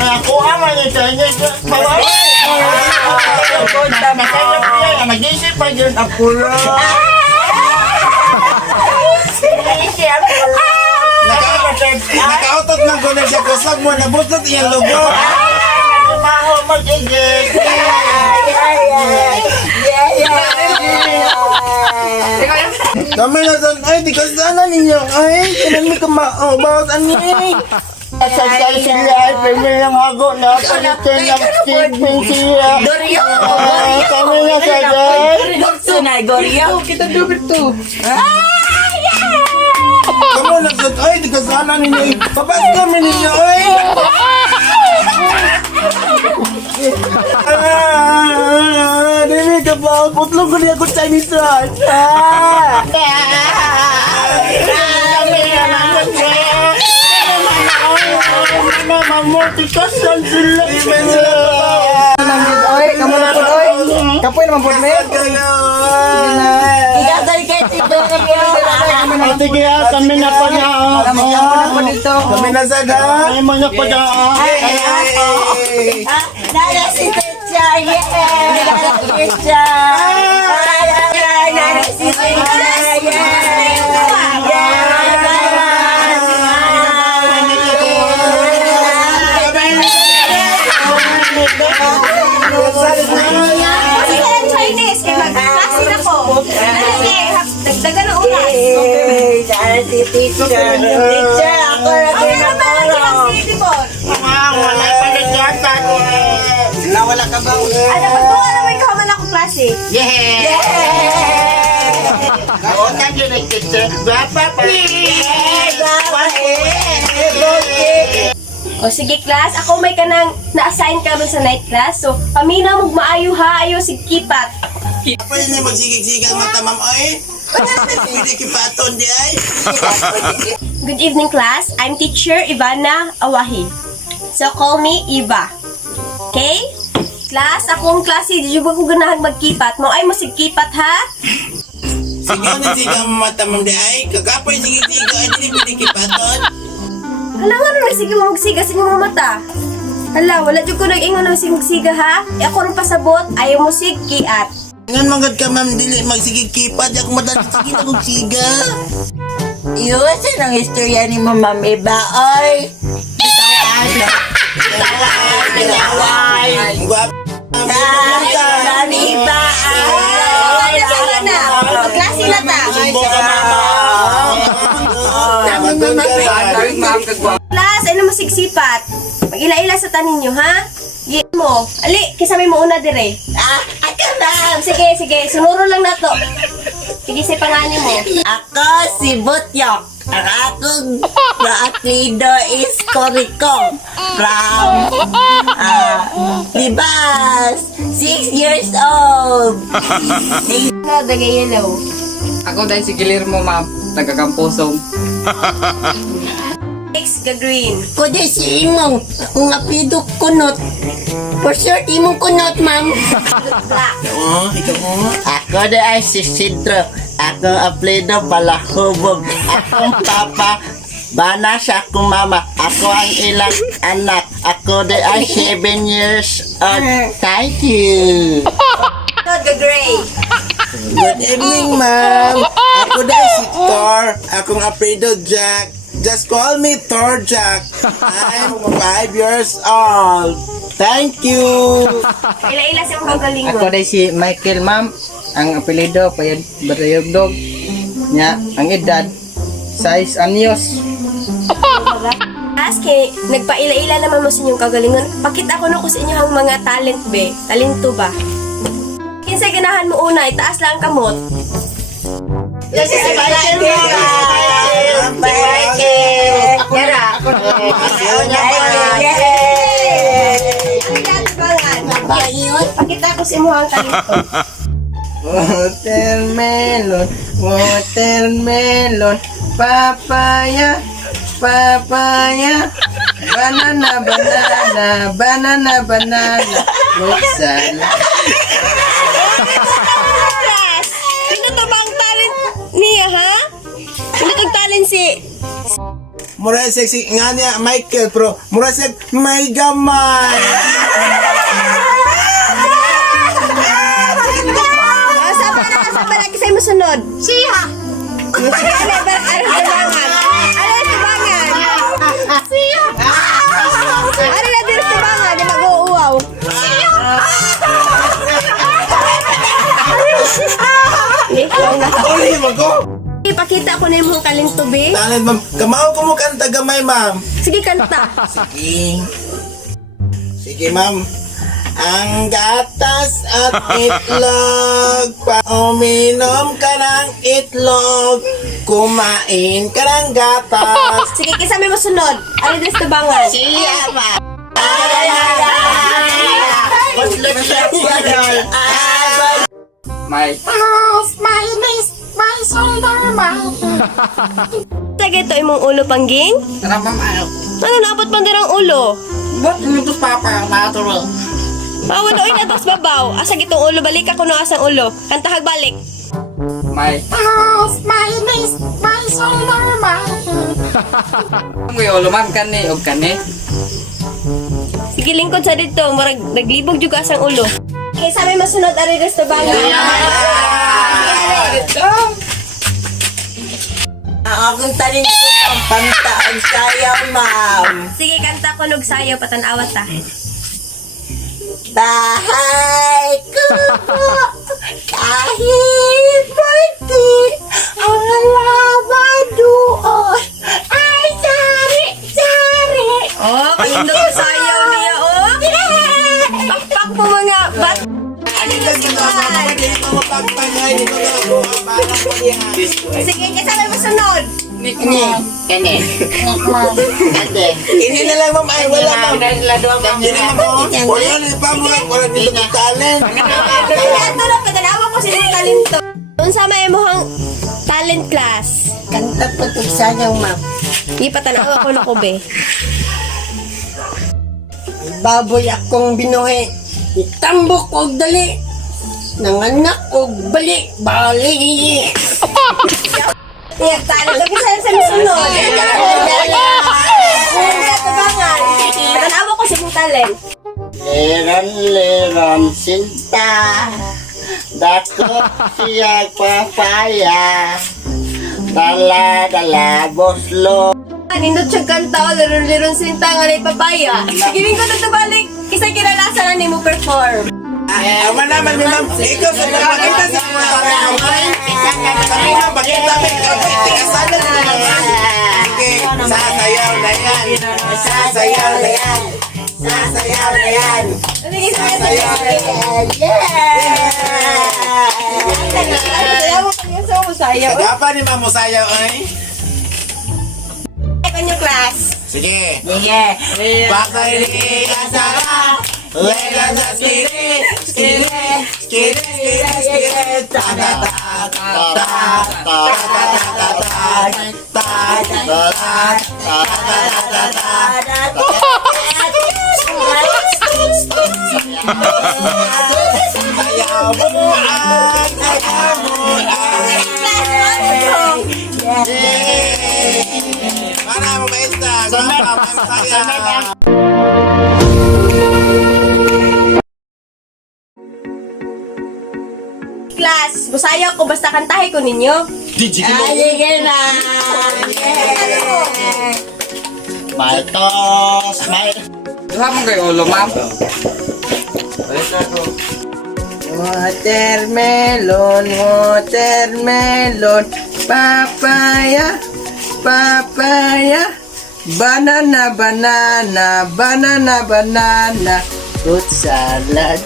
Ako ang manitanya babae. Masayap niya, nag-isip pa yun ako lang. Nakautot lang ko na siya kusog mo, nabutot iyang lugo. Maho mag-igit. Kami na doon, ay, di ka sana ninyo, ay, kailan may kamao, bawat ani. Asal sila ay pwede lang ako na palitin ng Stephen siya. Goryo! Kami na sa day. Sunay, Goryo! Kita dubit to. Kami na doon, ay, di ka sana ninyo, papas kami ninyo, ay. Dili ka ba, putlong ko niya ko Chinese rice. Kami na naman mamutikas lang sila. Oy, kamu na po, oy. Kapoy naman po, me. Igatay kay Tito na po. Sige, kami na pa niya. Kami na sa da. Kami mo na pa niya. Nana si Techa, yeah! Nana si Techa! Nana si Techa, yeah! Chinese, kaya mag-klase na ko. Dagdagan ng oras. Nana si Techa! Techa, ako na pinapalo! Wala pa nagkatan. Wala ka ba? Ano, pagbuka naman ikaw man akong klase. Yeah! Kaotan yun ang kitchen. Guwapa, please! O sige class, ako may kanang na-assign ka sa night class. So, pamina mong maayo ha, ayo si kipat. Pwede na magsigig-sigal mata, ma'am, ay. Hindi kipaton di ay. Good evening class, I'm teacher Ivana Awahi. So call me Iva. Okay? Class, akong klase, di ba ko ganahan magkipat? Mo ay mo sig kipat ha? Sigaw na sigaw ang mata, ma'am, di ay. Kakapoy sigig-sigal, ay hindi pwede kipaton. Hala nga naman, sige mo magsiga sa inyong mata. Hala, wala dyan ko nag-ingon na sig magsiga ha? E ako rin pasabot, ayaw mo sig kiat. Ngan mangad ka, ma'am, dili magsigig kipat. Ako madali sige na kong siga. Iwasan ang istorya ni Mama Eva, oy! Guwap. Mama Eva, ay! Wala na, klase na ta. Class, ay naman sigsipat. Mag-ila-ila sa tanin nyo, ha? Git mo. Ali, kisame mo una dire. Ako lang! Sige, sige. Sunuro lang na to. Sige, sa pangalan mo. Ako si Butyok. Ang akong na-apelido is Koriko from Libas. 6 years old. No, dagay yellow. Ako dahil si Guillermo, ma'am. Taga-Kampusong. Next, green. Kundi si Imong. Ang apelido kunot. For sure, Imong kunot, ma'am. Black. Ako na ay si Sidro. Akong apelido Palahubog. Akong papa, bana sa akong mama. Ako ang ilang anak. Ako na ay 7 years old. Thank you. No, the gray. Good evening, ma'am. Ako na si Thor. Akong apelido Jack. Just call me Thor Jack. I'm 5 years old. Thank you. Ila-ila sa mga galingon. Ako dahil si Michael, ma'am. Ang apelido, Payad Barayogdog. Nya, ang edad, 6 anyos. As kay nagpaila-ila naman mo sa inyong kagalingon. Pakita ko na ko sa inyo ang mga talent be. Talento ba? Kinsa ganahan mo una, itaas lang ang kamot. Kasi si Michael. Kera. Pakita ko sa inyo ang talento. watermelon, watermelon, papaya, papaya, banana, banana, banana, banana, fruit salad. Class! Ano to ba ang talent niya, ha? Ano tong talent si... Mura sexy nga niya Michael pero mura siya may gamay. Asa pa lagi sa'yo masunod? Siya! Ano tibangan? Ano tibangan? Siya! Ano na din tibangan? Di mag-uuwaw? Siya! Uli mo ko. Ipakita ko na yung mga kalintubi. Talent ma'am. Kamao ko mo kanta gamay ma'am. Sige, kanta. Sige. Sige ma'am. Ang gatas at itlog, uminom ka ng itlog, kumain ka ng gatas. Sige, kisa may masunod. Ano din tibangan? Siya ba? May Sige, ito imong ulo pangging. Ano naabot man din ang ulo? Wala oy natas babaw. Asa gitong ulo balik ako no asang ulo. Kantahag balik. may Ang yolo ma'am kani og kani. Sige lingkod sa dito, murag naglibog jud ka asang ulo. Okay, sabi masunod ari resto bango. Ang akong tanin ko ang pantaon sayaw, ma'am. Sige, kanta ko nog sayo patan-awat ta. Bahay ko po, kahit birthday, ang alaman doon ay sari-sari. Oh, pindot ko sayaw niya oh. Pakpak po mga bat. Ano yung sigawan? Sige, kaya sabi masunod. Kani. Ini na lang ma'am ay wala ma'am. Ini na ma'am. Wala ni pa wala dito ng talent. Kaya ito lang, patanawa ko sila talento. Doon sa may mohang talent class. Kanta po ito sayaw, ma'am. Di patanawa ko na ko be. Baboy akong binuhi, itambok og dali, nanganak og balik, bali. Yan, talent. Lagi sa masunod. Katabangan. Patanawa ko sila talent. Leron sinta. Dako siya papaya. Dala boslo. Nindot siya kanta o liron-liron sinta nga na papaya. Sige, rin ko na balik. Isa kinalasan na ni mo perform. Ama naman ni ma'am. Ikaw sa pakita sa mga kamay. Kami ma'am, pakita mo ikaw. Tikasalan mo naman. Sige, sasayaw na yan. Sasayaw na yan. Sasayaw na yan. Sige, Sasayaw na yan. sayaw mo kanya sa sayaw. Kagapa ni ma'am mo sayaw ay. Kanyang class. Sige. Sige. Bakay ni Asara. Lega sa skiri. Skiri. Skiri. Skiri. Skiri. Ta ta ta ta ta ta Sayaw mo ay, sayaw mo ay. Para mo maestra, gapa, maestra. Class, busayaw ko basta kantahe ko ninyo. Sige na. Maltos, may... Duha mo kay ulo ma'am. Watermelon, watermelon, papaya, papaya, banana, banana, banana, banana, fruit salad,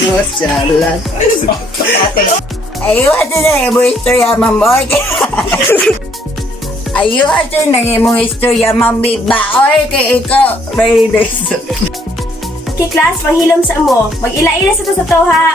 fruit salad. Ayaw ato na yung istorya, ma'am. Ayaw ato na yung istorya, ma'am. Baoy kay ikaw. Raiders. Okay, class, manghilom sa mo. Mag-ila-ila sa to ha.